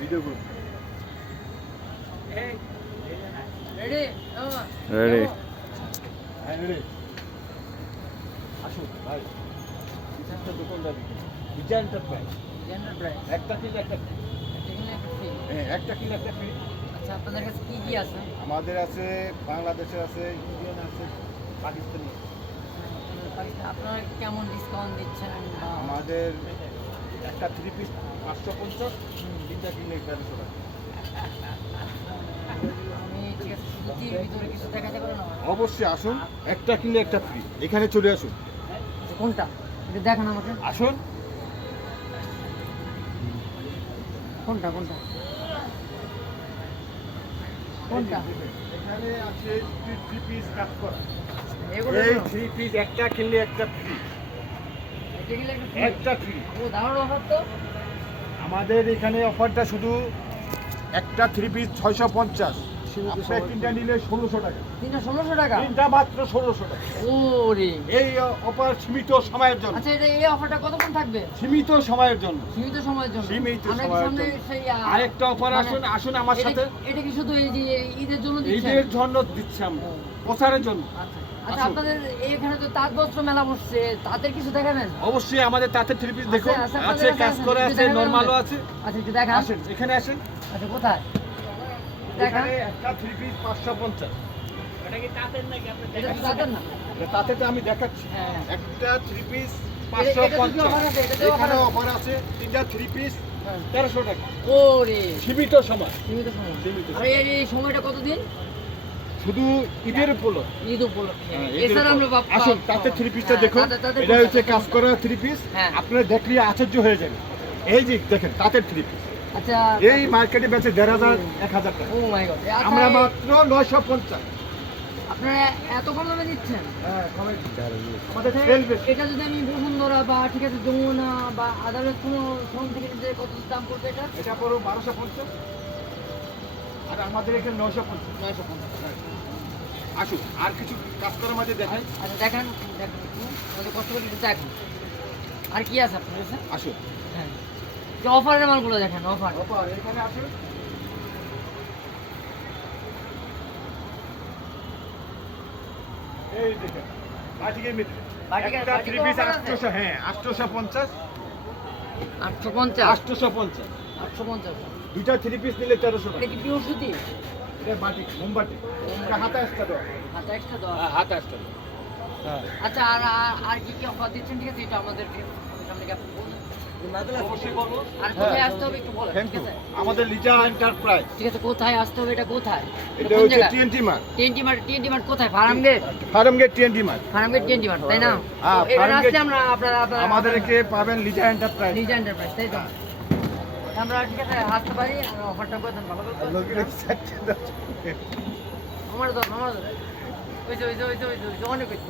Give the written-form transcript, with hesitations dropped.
Video করুন। Ready? Ready. হ্যাঁ ready. আসুন ভাই, বিশিষ্ট দোকানদার বিজয় এন্টারপ্রাইজ। একটা কিনলে একটা ফ্রি। হ্যাঁ, একটা কিনলে একটা ফ্রি। আচ্ছা, আপনাদের কাছে কি কি আছে? আমাদের আছে, বাংলাদেশের আছে, ইন্ডিয়ান আছে, পাকিস্তানি। আপনারা কেমন ডিসকাউন্ট দিচ্ছেন? বা আমাদের একটা 3 পিস 550, তিনটা কিনলে 1300 টাকা। আমি ঠিক আছে, সুতির ভিতরে কিছু দেখাতে পারেন আমার? অবশ্যই আসুন, একটা কিনলে একটা ফ্রি। এখানে চলে আসুন। আচ্ছা, কোনটা এটা দেখান আমাকে। আসুন। কোনটা কোনটা কোনটা? এখানে আছে 3 পিস কাজ করা। এগুলো এই 3 পিস একটা কিনলে একটা ফ্রি। এটা গেলে একটা ফ্রি। ও দারুণ অফার তো। আমাদের এখানে অফারটা শুধু একটা 3 পিস 650, আপনার তিনটা নিলে 1600 টাকা। তিনটা 1600 টাকা? তিনটা মাত্র 1600 টাকা। ওরে, এই অফার সীমিত সময়ের জন্য। আচ্ছা, এই অফারটা কতক্ষণ থাকবে? সীমিত সময়ের জন্য। সীমিত সময়ের জন্য। সীমিত আমরা কি সময়ের সামনে জন্য। সেই আরেকটা অফার মানে আসুন, আসুন আমার সাথে। এটা কি শুধু এই যে ঈদের জন্য দিচ্ছেন? ঈদের জন্য দিচ্ছি আমরা, প্রচারের জন্য। আচ্ছা আচ্ছা, আসুন। আপনাদের এখানে তো তাঁত বস্ত্র মেলা বসছে, তাদের কিছু দেখাবেন? অবশ্যই আমাদের তাতে 3 পিস দেখুন, আছে, আছে, আছে আপনাদের কাজ কাছে করা আছে, আছে, একটু দেখাবেন নরমালও আমাদের? আছে। আচ্ছা, একটু দেখান। আসেন, এখানে আসেন। আচ্ছা, কোথায় দেখান? এখানে একটা 3 পিস 550। এটা তো তাঁতের না? তাতে তো আমি দেখাচ্ছি। হ্যাঁ। একটা 3 পিস এটা তো কি offer 550। আছে? এটা তো offer এখানে আছে? অফার আছে, তিনটা 3 পিস হ্যাঁ। 1300 টাকা। ওরে, সীমিত সময়। সীমিত সময়। সীমিত আর এই সময়টা কতদিন? শুধু ঈদের উপলক্ষে। ঈদ উপলক্ষে। হ্যাঁ, ঈদের এছাড়া আমরা উপলক্ষে। আসুন তাতে 3 পিসটা হ্যাঁ, দেখুন। তাতে এটা হচ্ছে কোনটা? কাজ করা 3 পিস। হ্যাঁ। আপনারা দেখলে আশ্চর্য হয়ে যাবেন। এই যে দেখেন তাতে 3 পিস। আচ্ছা, এই মার্কেটে বেচে 1500, 1000 টাকা। ও মাই গড, আমরা মাত্র 950। আপনারা এত কম দামে দিচ্ছেন? হ্যাঁ, কমে আমাদের আচ্ছা, সেল বেশি। এটা যদি আমি বসুন্ধরা বা ঠিক আছে যমুনা বা আদালত কোনো শোরুম থেকে নিতে কত দাম পড়বে এটা? এটা পুরো 1250। আর আমাদের এখানে 950। 950। আসুন, আর কিছু কাজ করার মাঝে দেখাই। আচ্ছা, দেখান দেখান একটু। আমাদের কষ্ট করে একটু দেখান। আর কি আছে আপনার কাছে? আসুন। হ্যাঁ, যে অফারের মালগুলো দেখেন, অফার। অফার এখানে আসুন। এই দেখেন, বাটিকের মিত্র। বাটিকের- একটা 3 পিস বাটিকের offer আছে? 800, হ্যাঁ 850। 850। 850। 850। দুইটা 3 পিস নিলে 1300 এটা টাকা। কি পিওর সুতি? এটা বাটিক, মোমবাটি। এটা হাতা এক্সট্রা দেওয়া। হাতে এক্সট্রা দেওয়া? হ্যাঁ, হাতা এক্সট্রা দেওয়া। হ্যাঁ। আচ্ছা, আর কি কি অফার দিচ্ছেন ঠিক আছে, এটা আমাদেরকে সামনে কি আপনি বলবেন? অবশ্যই বলবো। আর কোথায় আসতে হবে একটু বলেন, থ্যাংক ঠিক ইউ। আছে? আমাদের লিজা এন্টারপ্রাইজ। ঠিক আছে, কোথায় আসতে হবে, এটা কোথায়? এটা কোন হচ্ছে জায়গা? TNT Mart. টিএনটি মার্ট কোথায়? Farmgate? Farmgate TNT Mart. Farmgate TNT Mart, তাই না? হ্যাঁ, তো এখানে ফার্ম আসলে গেট। আমরা আপনারা আমাদেরকে পাবেন লিজা এন্টারপ্রাইজ। নিজে এন্টারপ্রাইজ, তাই তো? আমরা ঠিক আছে আসতে পারি, আর অফারটা করতেন ভালো করে। আমার তো ওই যে অনেক হয়েছে, অনেক হয়েছে।